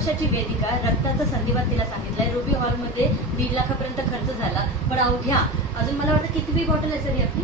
वर्षाची वेदिका रक्ताचा संधिवात तिला सांगितलंय. रुबी हॉलमध्ये दीड लाखापर्यंत खर्च झाला. पण अवघ्या अजून मला वाटतं कितवी बॉटल आहे सर आपली?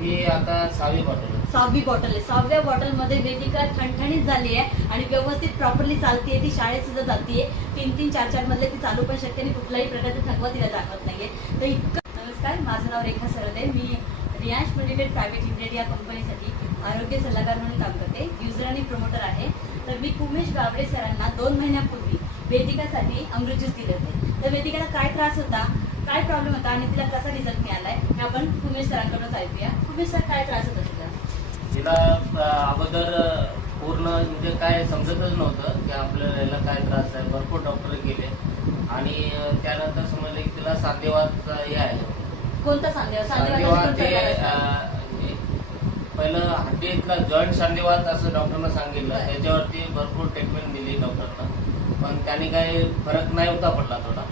ही आता सहावी बॉटल आहे. सहावी बॉटल आहे. सहाव्या बॉटलमध्ये वेदिका ठणठणीत झाली आहे आणि व्यवस्थित प्रॉपरली चालतीये. ती शाळेत सुद्धा जातीये तीन तीन चार चार मधले ती चालू पण शकते आणि कुठल्याही प्रकारचा थकवा तिला जाणवत नाहीये. तर इतकं नमस्कार माझं नाव रेखा सरदे. मी रियांश मेडिटेड प्रायव्हेट लिमिटेड या कंपनीसाठी आरोग्य सल्लागार म्हणून काम करते. युजर आणि प्रमोटर आहे. तर मी उमेश गावडे सरांना दोन महिन्यापूर्वी वेदिकासाठी अमृत ज्यूस दिले होते. तर वेदिकाला काय त्रास होता काय प्रॉब्लेम होता आणि तिला कसा रिझल्ट मिळालाय हे आपण उमेश सरांकडूनच ऐकूया. उमेश सर काय त्रास होता तिला? अगोदर पूर्ण म्हणजे काय समजतच नव्हतं की आपल्याला याला काय त्रास आहे. भरपूर डॉक्टर गेले आणि त्यानंतर समजले की तिला सांधेवात हे आहे. कोणता सांधेवात सांधेवाताचे पहिलं हड्डीतला जॉईंट सांधेवात असं डॉक्टरनं सांगितलं. त्याच्यावरती भरपूर ट्रीटमेंट दिली डॉक्टरनं. पण त्याने काही फरक नाही होता पडला थोडा.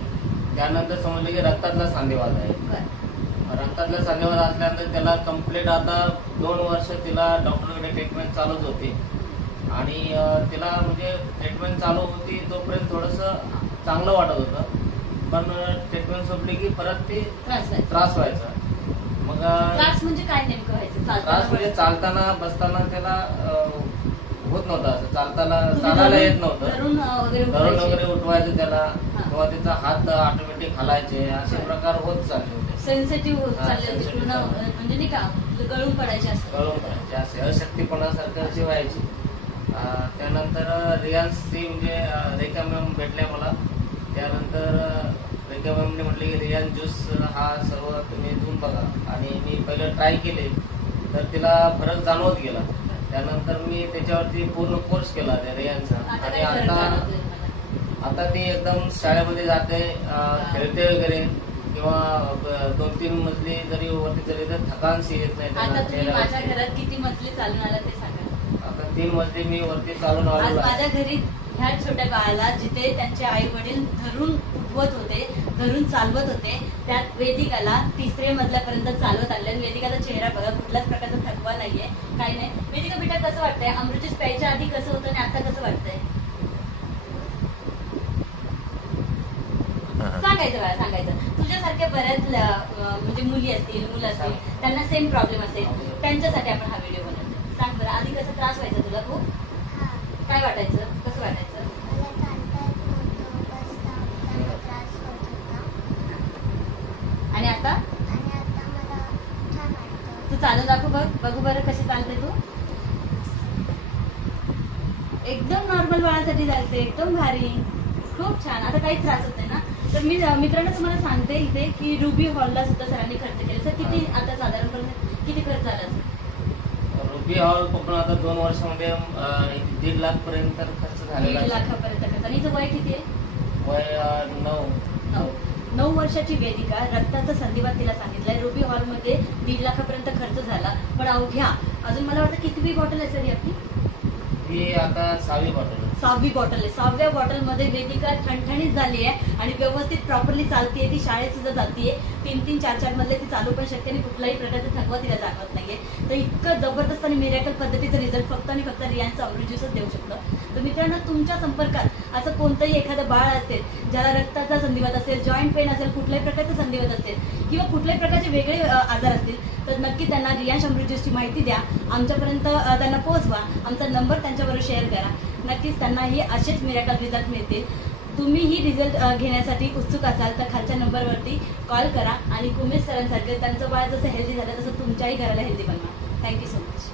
त्यानंतर समजलं की रक्तातला सांधेवात आहे. रक्तातला सांधेवात असल्यानंतर त्याला कंप्लीट आता दोन वर्ष तिला डॉक्टरकडे ट्रीटमेंट चालूच होती. आणि तिला म्हणजे ट्रीटमेंट चालू होती तोपर्यंत थोडंसं चांगलं वाटत होतं. पण ट्रीटमेंट संपली की परत ती त्रास. त्रास व्हायचा. मग त्रास म्हणजे काय नेमकं व्हायचं? त्रास चालताना म्हणजे बसताना? चालताना बसताना त्याला अं, होत नव्हतं असं. चालताना तुम्ही चालायला येत नव्हतं. धरून वगैरे धरून उठवायचे. वगैरे उठवायचं त्याला. हा. किंवा त्याचा हात ऑटोमॅटिक हलायचे. असे. प्रकार होत चालले होते. सेन्सिटिव्ह होत हा, चालले होते. sensitive पूर्ण चालले. म्हणजे नाही का गळून पडायचे असं. कळून पडायचे. असे अशक्तीपणासारखं जी व्हायची. अं, त्यानंतर रियान्स ती म्हणजे रेखा मॅम भेटल्या मला. त्यानंतर अं, मॅमने म्हटले की रियान ज्यूस हा सर्व तुम्ही देऊन बघा. आणि मी पहिलं ट्राय केले तर तिला फरक जाणवत गेला. त्यानंतर मी त्याच्यावरती पूर्ण कोर्स केला त्या रियानचा आता आणि आता? आता ती एकदम शाळेमध्ये जाते खेळते वगैरे. किंवा दोन तीन मजली जरी वरती चढली तर थकानशी येत नाही. माझ्या घरात किती मजली चालून आला ते आता तीन मजली मी वरती चालून आज आलो माझ्या घरी ह्या छोट्या बाळाला जिथे त्यांचे आई वडील धरून उठवत होते धरून चालवत होते त्यात वेदिकाला तिसरे मजल्यापर्यंत चालवत आणले आणि वेदिकाचा चेहरा बघा कुठल्याच प्रकारचा थकवा नाहीये. काही नाही. वेदिका बेटा कसं वाटतंय? अमृतज्यूस प्यायच्या आधी कसं होतं आणि आता कसं वाटतंय? सांगायचं बाळा सांगायचं. तुझ्यासारख्या बऱ्याच ल- अं, म्हणजे मुली असतील मुलं असतील त्यांना सेम प्रॉब्लेम असेल. त्यांच्यासाठी आपण हा व्हिडिओ बनवतो सांग बरं आधी कसा त्रास व्हायचा तुला खूप काय वाटायचं? कसं वाटायचं? आणि आता? तू चालू दाखव बघ बघू बरं कशी चालते तू. एकदम नॉर्मल बाळासाठी चालते एकदम भारी. खूप छान. आता काही त्रास होत नाही ना? तर मी अं, मित्रांनो तुम्हाला सांगते इथे की रुबी हॉलला सुद्धा सरांनी खर्च केला. सर किती आता साधारणपणे किती खर्च झाला असेल रुबी हॉल कोकण आता दोन वर्षामध्ये अं, एक दीड लाख पर्यंत खर्च झालेला दीड आहे. लाखापर्यंत खर्च. आणि हिचं वय किती आहे? वय अं, नऊ. नऊ. नऊ वर्षाची वेदिका रक्ताचा संधिवात तिला सांगितलंय. रुबी हॉलमध्ये दीड लाखापर्यंत खर्च झाला. पण अवघ्या अजून मला वाटतं कितवी बॉटल आहे सर ही आपली? ही आता सहावी बॉटल. सहावी बॉटल आहे. सहाव्या बॉटलमध्ये वेदिका ठणठणीत झाली आहे आणि व्यवस्थित प्रॉपरली चालतीये. ती शाळेत सुद्धा जातीये तीन तीन चार चार मधले ती चालू पण शकते आणि कुठल्याही प्रकारचा थकवा तिला जाणवत नाहीये. तर इतकं जबरदस्त आणि मिरॅकल पद्धतीचा रिझल्ट फक्त आणि फक्त रियांचं अमृत ज्यूसच देऊ शकतं. तर मित्रांनो तुमच्या संपर्कात असं कोणतंही एखादं बाळ असेल ज्याला रक्ताचा संधिवात असेल जॉईंट पेन असेल कुठल्याही प्रकारचा संधिवात असेल किंवा कुठल्याही प्रकारचे वेगळे आजार असतील तर नक्की त्यांना रियांश अमृत ज्यूसची माहिती द्या. आमच्यापर्यंत त्यांना पोहोचवा. आमचा नंबर त्यांच्याबरोबर शेअर करा. नक्कीच त्यांनाही असेच मिरॅकल रिझल्ट मिळतील. तुम्ही ही रिझल्ट घेण्यासाठी उत्सुक असाल तर खालच्या नंबरवरती कॉल करा आणि कुमेश सरांसारखं त्यांचं बाळ जसं हेल्दी झालं तसं तुमच्याही घराला हेल्दी बनवा. Thank you so much